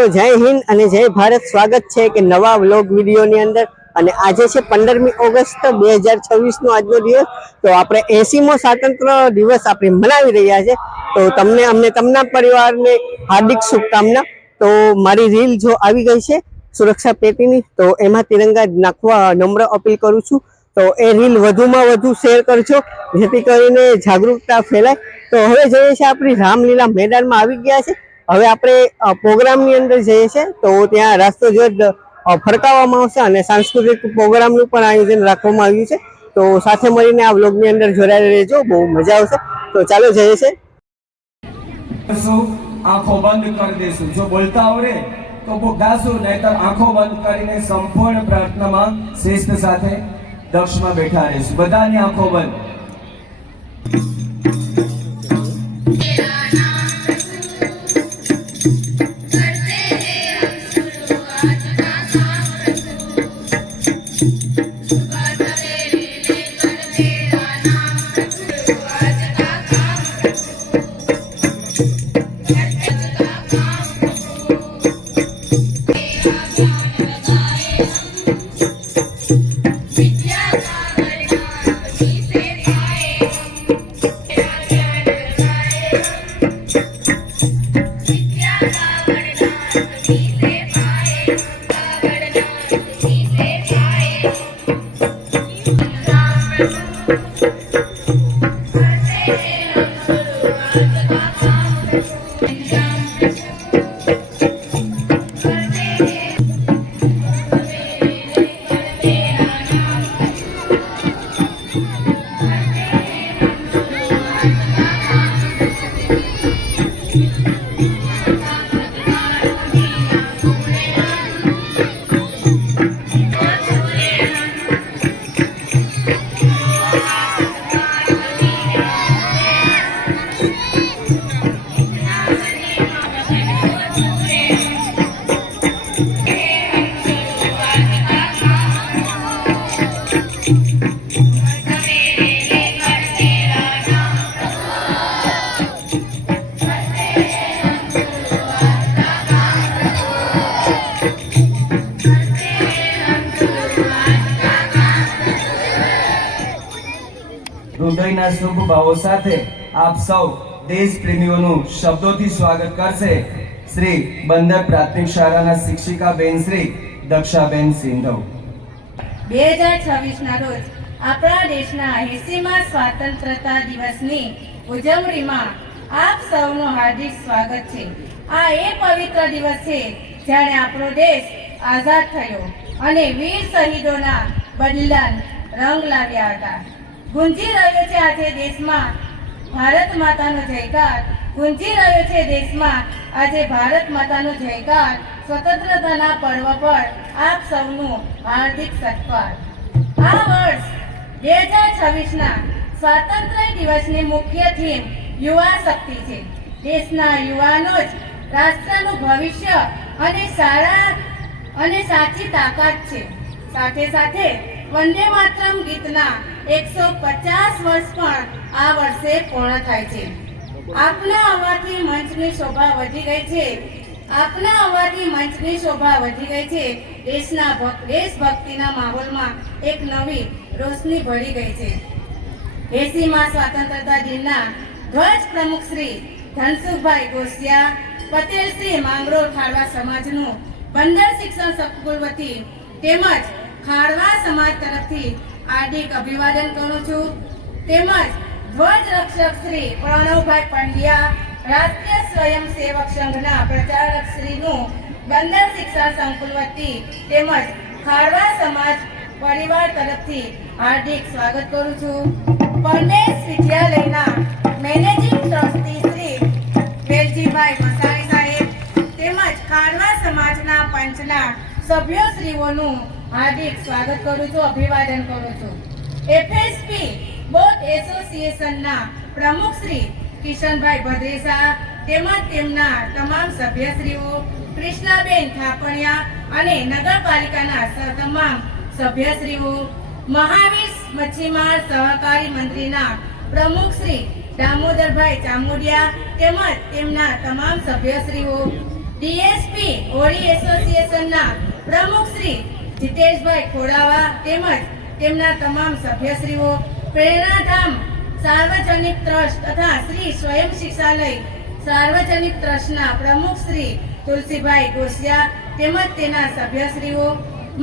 તો જય હિન્દ અને જય ભારત। સ્વાગત છે કે નવા વ્લોગ વિડીયોની અંદર। અને આજે છે 15મી ઓગસ્ટ 2026 નો આજનો દિવસ। તો આપણે 80મો સ્વાતંત્ર્ય દિવસ આપણે મનાવી રહ્યા છે। તો અમને તમારા પરિવારને હાર્દિક શુભકામના। તો મારી રીલ જો આવી ગઈ છે સુરક્ષા પેટીની, તો એમાં તિરંગા નાખવા નમ્ર અપીલ કરું છું। તો એ રીલ વધુમાં વધુ શેર કરજો જેથી કરીને જાગૃતતા ફેલાય। તો હવે જોઈએ છે આપણી રામલીલા મેદાનમાં આવી ગયા છે। હવે આપણે પ્રોગ્રામની અંદર જઈએ છીએ, તો ત્યાં રાષ્ટ્રધ્વજ ફરકાવવામાં આવશે અને સાંસ્કૃતિક પ્રોગ્રામનું પણ આયોજન રાખવામાં આવ્યું છે। તો સાથે મળીને આ વ્લોગની અંદર જોડાઈ રહેજો, બહુ મજા આવશે। તો ચાલો જઈએ છીએ। આંખો બંધ કરી દેશું, જો બોલતા આવડે તો ગાશું, નહીતર આંખો બંધ કરીને સંપૂર્ણ પ્રાર્થનામાં શિસ્ત સાથે દક્ષમાં બેઠા રહીશું। બધાની આંખો બંધ। હૃદયના શુભ ભાવો સાથે આપ સૌ દેશ પ્રેમીઓનું શબ્દોથી સ્વાગત કરશે શ્રી બંદર પ્રાથમિક શાળાના શિક્ષિકા બેન શ્રી દક્ષાબેન સિંધવ। 2026 ના રોજ આપણા દેશના 80મા સ્વાતંત્રતા દિવસની ઉજવણીમાં આપ સૌનું હાર્દિક સ્વાગત છે। આ એ પવિત્ર દિવસ છે જ્યારે આપણો દેશ આઝાદ થયો અને વીર શહીદોના બલિદાન રંગ લાવ્યા હતા। ગુંજી રહ્યો છે આજે દેશમાં ભારત માતાનો જયકાર, ગુંજી રહ્યો છે દેશમાં આજે ભારત માતાનો જયકાર। સ્વતંત્રતાના પર્વ પર આપ સૌનું હાર્દિક સત્કાર। આ વર્ષ 2026ના સ્વાતંત્ર્ય દિવસની મુખ્ય થીમ યુવા શક્તિ છે। દેશના યુવાનો જ રાષ્ટ્રનું ભવિષ્ય અને સાચી તાકાત છે। સાથે સાથે વંદે માતરમ ગીતના 150 વર્ષ પણ આ વર્ષે પૂર્ણ થાય છે। આપના અવાજથી મંચની શોભા વધી ગઈ છે। આપના અવાજથી મંચની શોભા વધી ગઈ છે। દેશભક્તિના માહોલમાં એક નવી રોશની ભળી ગઈ છે। 80મા સ્વાતંત્રતા દિનના ધ્વજ પ્રમુખ શ્રી ધનસુખભાઈ ગોસિયા પટેલ શ્રી માંગરોળ ખારવા સમાજનું બંદર શિક્ષણ સંકુલ વતી તેમજ ખારવા સમાજ તરફથી હાર્દિક અભિવાદન કરું છું। તેમજ ધ્વજ રક્ષક શ્રી પ્રણવભાઈ પંડ્યા રાષ્ટ્રીય સ્વયંસેવક સંઘના પ્રચારક શ્રીનું બંદર શિક્ષણ સંકુલ વતી તેમજ ખારવા સમાજ પરિવાર તરફથી હાર્દિક સ્વાગત કરું છું। પરમેશ વિદ્યાલયના મેનેજિંગ ટ્રસ્ટી શ્રી વેલજીભાઈ મસાણી સાહેબ તેમજ ખારવા સમાજના પંચના સભ્યશ્રીઓનું હાર્દિક સ્વાગત કરું છું, અભિવાદન કરું છું। એફએસપી બોટ એસોસિએશનના પ્રમુખ શ્રી કિશનભાઈ ભદ્રેસા તેમજ તેમના તમામ સભ્યશ્રીઓ, કૃષ્ણાબેન થાપણિયા અને નગરપાલિકાના તમામ સભ્યશ્રીઓ, મહાવીર મચ્છીમાર સહકારી મંત્રીના પ્રમુખ શ્રી દામોદરભાઈ ચામુડિયા તેમજ તેમના તમામ સભ્યશ્રીઓ, ડીએસપી હોળી એસોસિએશનના પ્રમુખ શ્રી જીતેશભાઈ ખોડાવા તેમજ તેમના તમામ સભ્યશ્રીઓ, પ્રેરણાધામ સાર્વજનિક ટ્રસ્ટ તથા શ્રી સ્વયં શિક્ષાલય સાર્વજનિક ટ્રસ્ટના પ્રમુખ શ્રી તુલસીભાઈ ગોસિયા તેમજ તેના સભ્યશ્રીઓ,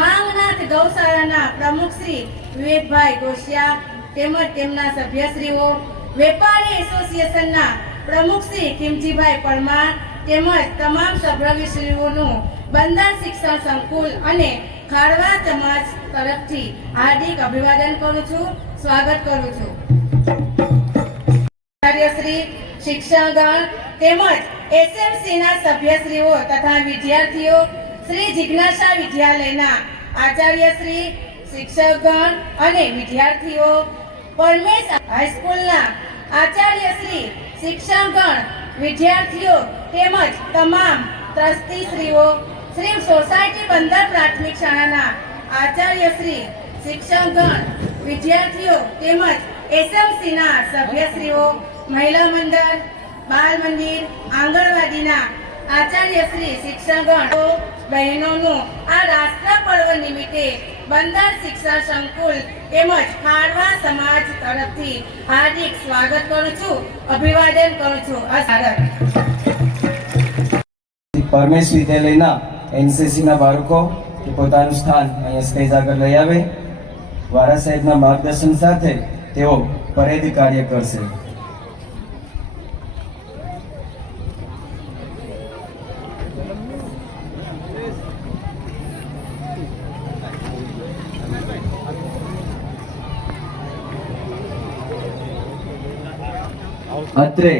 માંગનાથ ગૌશાળાના પ્રમુખ શ્રી વિવેકભાઈ ગોસિયા તેમજ તેમના સભ્યશ્રીઓ, વેપારી એસોસિએશનના પ્રમુખ શ્રી ખીમજીભાઈ પરમાર તેમજ તમામ સભ્યશ્રીઓનું બંદર શિક્ષણ સંકુલ અને ખારવા સમાજ તરફથી હાર્દિક અભિવાદન કરું છું, સ્વાગત કરું છું. આચાર્યશ્રી, શિક્ષકગણ તેમજ એસએમસીના સભ્યશ્રીઓ તથા વિદ્યાર્થીઓ, શ્રી જિજ્ઞાસા વિદ્યાલયના આચાર્યશ્રી, શિક્ષકગણ અને વિદ્યાર્થીઓ, પરમેશ હાઈસ્કૂલના આચાર્યશ્રી, શિક્ષકગણ, વિદ્યાર્થીઓ તેમજ તમામ ટ્રસ્ટીશ્રીઓ, શ્રી સોસાયટી બંદર પ્રાથમિક શાળાના આચાર્યશ્રી, શિક્ષકગણ, વિદ્યાર્થીઓ તેમજ એસએમસીના સભ્યશ્રીઓ, મહિલા મંડળ, બાળ મંદિર, આંગણવાડીના આચાર્યશ્રી, શિક્ષકગણ, બહેનોનું આ રાષ્ટ્ર પર્વ નિમિત્તે બંદર શિક્ષણ સંકુલ તેમજ ખારવા સમાજ તરફથી હાર્દિક સ્વાગત કરું છું, અભિવાદન કરું છું. પરમેશ વિદ્યાલયના એનસીસીના બાળકો કે પોતાનું સ્થાન અહીંયા સ્ટેજ આગળ લઈ આવે. વારા સાહેબના માર્ગદર્શન સાથે તેઓ પરેડ કાર્ય કરશે. અત્રે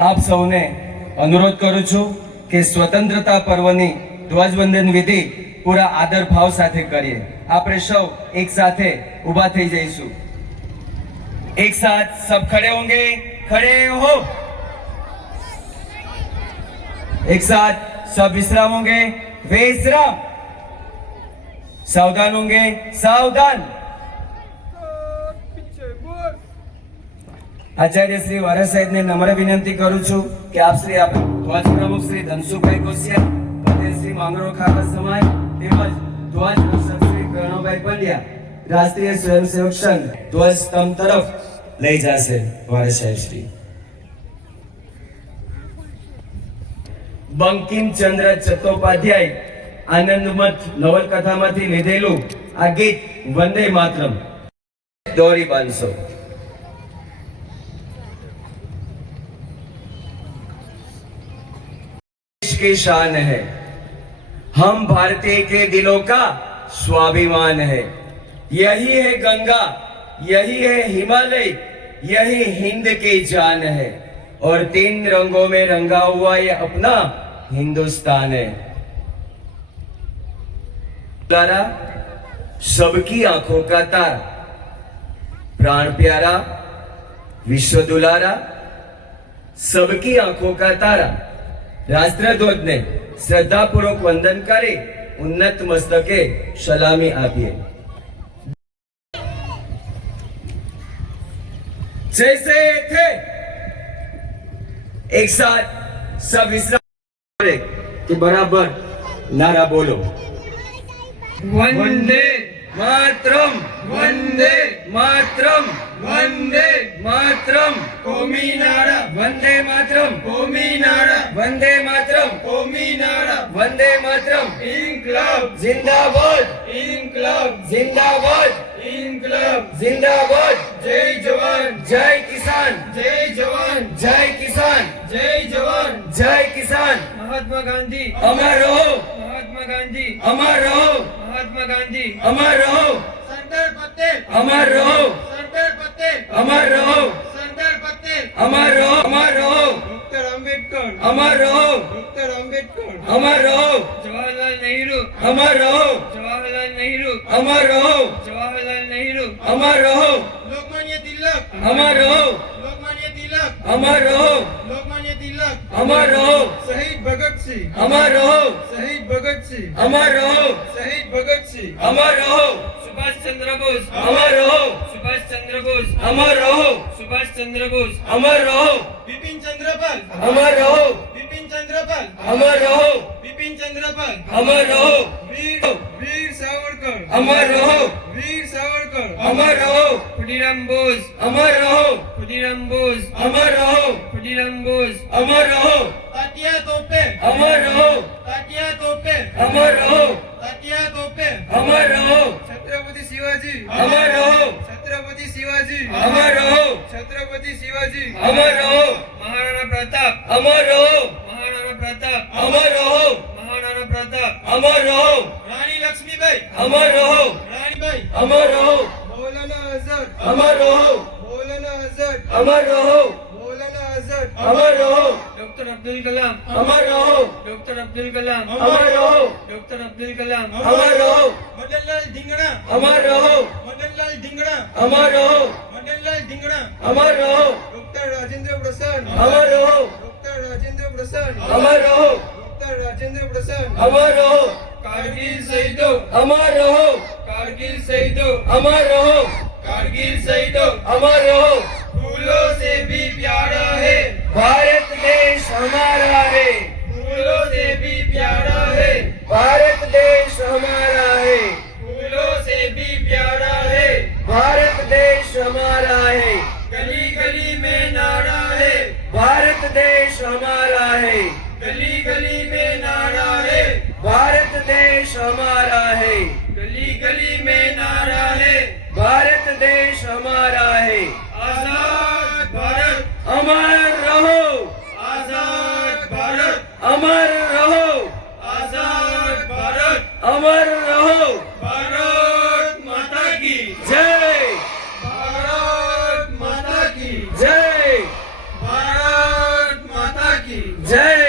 આપ સૌને અનુરોધ કરું છું કે સ્વતંત્રતા પર્વની ધ્વજવંદન વિધિ પૂરા આદર ભાવ સાથે કરીએ. આપણે સૌ એક સાથે ઊભા થઈ જઈશું. એક સાથ સબ ખડે હોંગે, खड़े हो. एक साथ सब विश्राम होंगे, विश्राम. सावधान होंगे, सावधान. आचार्य श्री वारा साहेब ने नम्र विनंती करूं છું કે આપ શ્રી ધ્વજ પ્રમુખ શ્રી ધનસુભાઈ કોસિયા, પટેલ શ્રી માંગરો ખારવા સમાજ તેમજ ધ્વજ રક્ષક શ્રી પ્રણવભાઈ પંડ્યા રાષ્ટ્રીય સ્વયંસેવક સંઘ ધ્વજ સ્તંભ તરફ લઈ જશે. વારા સાહેબ શ્રી બંકિમચંદ્ર ચટ્ટોપાધ્યાય આનંદમઠ નવલકથામાંથી લીધેલું આ ગીત વંદે માતરમ દોરી બાંધશો. की शान है, हम भारतीय के दिलों का स्वाभिमान है। यही है गंगा, यही है हिमालय, यही हिंद की जान है, और 3 रंगों में रंगा हुआ ये अपना हिंदुस्तान है। तारा, सबकी आंखों का तारा, प्राण प्यारा, विश्व दुलारा, सबकी आंखों का तारा। राष्ट्रध्वज ने श्रद्धापूर्वक वंदन करे, उन्नत मस्तके सलामी આપીએ। जैसे थे एक साथ सब विश्राम कि बराबर नारा बोलो, वंदे मातरम, वंदे मातरम, वंदे मातरम, कौमी नारा, वंदे मातरम, कौमी नारा, वंदे मातरम, कौमी नारा, वंदे मातरम, इंकलाब जिंदाबाद, इंकलाब जिंदाबाद, इंकलाब जिंदाबाद। जय जवान जय किसान, जय जवान जय किसान, जय जवान जय किसान। महात्मा गांधी अमर रहो, महात्मा गांधी अमर रहो, महात्मा गांधी अमर रहो, सरदार पटेल अमर रहो, सरदार पटेल अमर रहो, सरदार पटेल अमर रहो, अमर रहो, डॉक्टर अंबेडकर अमर रहो, डॉक्टर अंबेडकर अमर रहो, जवाहरलाल नेहरू अमर रहो, जवाहरलाल नेहरू अमर रहो, जवाहरलाल नेहरू अमर रहो, लोकमान्य तिलक अमर रहो, लोकमान्य तिलक अमर रहो, लोकमान्य तिलक अमर रहो, शहीद भगत सिंह अमर रहो, शहीद भगत सिंह अमर रहो, शहीद भगत सिंह अमर रहो, सुभाष चंद्र बोस अमर रहो, सुभाष चंद्र बोस अमर रहो, सुभाष चंद्र बोस अमर रहो, बिपिन चंद्रपाल अमर रहो, बिपिन चंद्रपाल अमर रहो, बिपिन चंद्रपाल अमर रहो, वीर वीर सावरकर अमर रहो, वीर सावरकर अमर रहो, खुदीराम बोस अमर रहो, खुदीराम बोस अमर रहो, खुदीराम बोस अमर रहो, तात्या तोपे अमर रहो, तात्या तोपे अमर रहो, तात्या तोपे अमर रहो, छत्रपति शिवाजी अमर रहो, छत्रपति शिवाजी अमर रहो, छत्रपति शिवाजी अमर रहो, महाराणा प्रताप अमर रहो, महाराणा प्रताप अमर रहो, महाराणा प्रताप अमर रहो, रानी लक्ष्मीबाई अमर रहो, रानीबाई अमर रहो, मौलाना आजाद अमर रहो, मौलाना आजाद अमर रहो, मौलाना आजाद अमर रहो, डॉक्टर अब्दुल कलाम अमर रहो, डॉक्टर अब्दुल कलाम अमर रहो, डॉक्टर अब्दुल कलाम अमर रहो, मदनलाल धिंगड़ा अमर रहो, मदनलाल धिंगड़ा अमर रहो, मदनलाल धिंगड़ा अमर रहो, डॉक्टर राजेंद्र प्रसाद अमर रहो, डॉक्टर राजेंद्र प्रसाद अमर रहो, डॉक्टर राजेंद्र प्रसाद अमर रहो, कारगिल शहीदों अमर रहो, कारगिल शहीदों अमर रहो, कारगिल शहीदों अमर रहो, फूलों से भी प्यारा है भारत देश हमारा है, फूलों से भी प्यारा है भारत देश हमारा है, फूलों से भी प्यारा है भारत देश हमारा है, गली गली में नारा है भारत देश हमारा है, गली गली में नारा है भारत देश हमारा है, गली गली में नारा है भारत देश हमारा है। आजाद भारत अमर रहो, आजाद भारत अमर रहो, आजाद भारत अमर रहो, भारत माता की जय, भारत माता की जय, भारत माता की जय।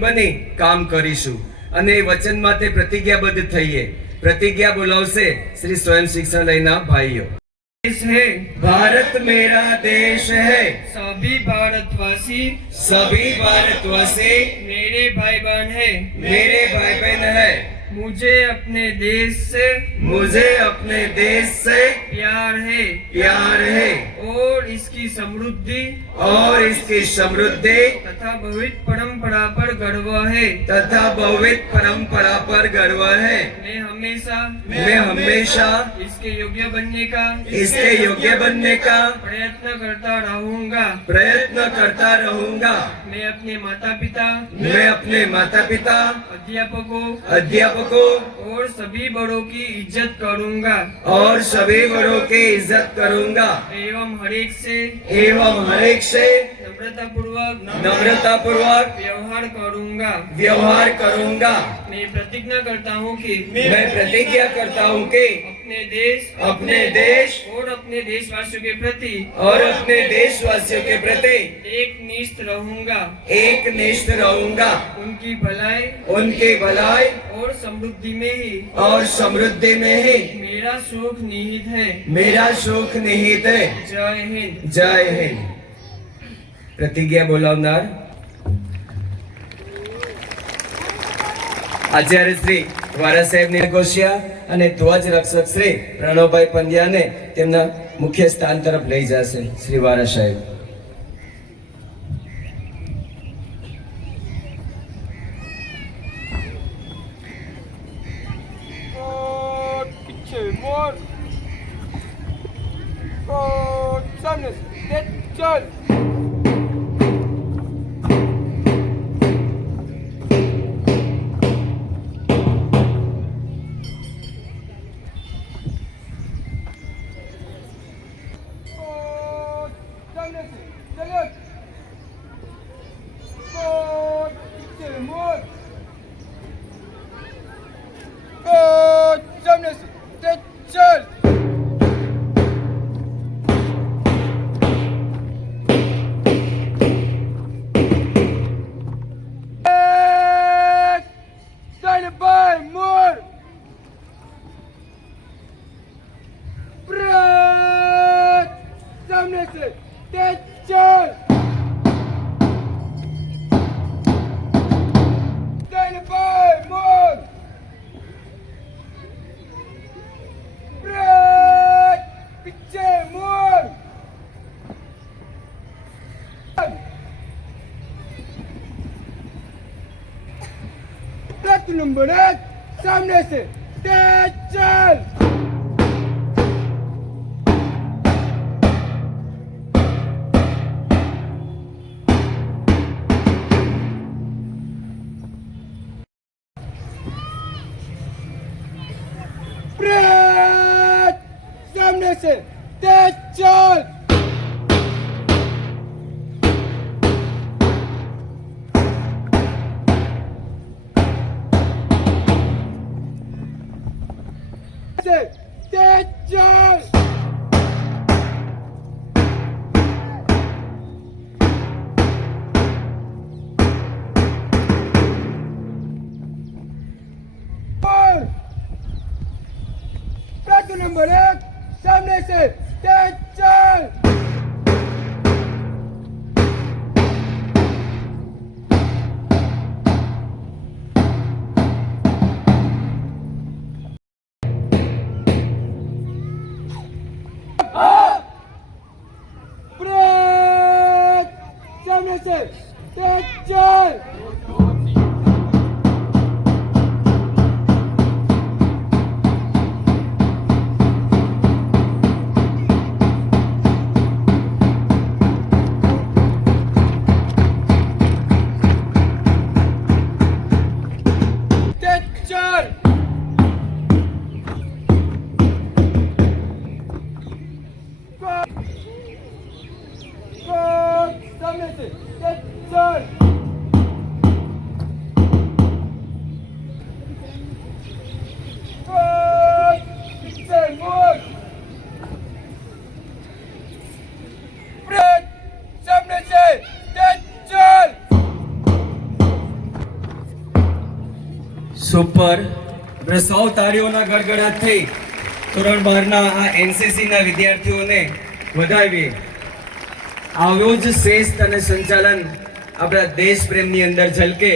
બની કામ કરીશું અને વચન માટે પ્રતિજ્ઞાબદ્ધ થઈએ। પ્રતિજ્ઞા બોલાવશે શ્રી સ્વયં શિક્ષાલયના ભાઈઓ। देश है भारत मेरा देश है, सभी भारतवासी मेरे भाई बहन है, मेरे भाई बहन है, मुझे अपने देश से प्यार है और इसकी समृद्धि तथा भविष्य परंपरा पर गर्व है, मैं हमेशा इसके योग्य बनने का प्रयत्न करता रहूंगा। मैं अपने माता पिता अध्यापकों और सभी बड़ों की इज्जत करूंगा एवं हर एक से नम्रता पूर्वक व्यवहार करूंगा। मैं प्रतिज्ञा करता हूँ कि मैं प्रतिज्ञा करता हूँ कि अपने देश और अपने देशवासियों के प्रति और अपने देशवासियों के प्रति एकनिष्ठ रहूंगा। उनकी भलाई और समृद्धि में ही मेरा सुख निहित है। जय हिंद। जय हिंद। प्रतिज्ञा बोलावनार आचार्य श्री वारा साहेब निगोशिया અને ધ્વજ રક્ષક શ્રી પ્રણવભાઈ પંડ્યાને તેમના મુખ્ય સ્થાન તરફ લઈ જશે શ્રી વારા સાહેબ। नंबर 1 सामने से तेज चल। ब्रेक सामने से तेज चल। तेज चल। नंबर 1 सामने से तेज चल। ब्रेक सामने से तेज चल। सामने से चल। पीछे मुड़। ब्रेक सामने से चल। સુપર આપણે સૌ તાળીઓના ગડગડાટથી ધોરણ 12ના આ એનસીસીના વિદ્યાર્થીઓને વધાવીએ। આવું જ શ્રેષ્ઠ અને સંચાલન આપણા દેશ પ્રેમની અંદર ઝલકે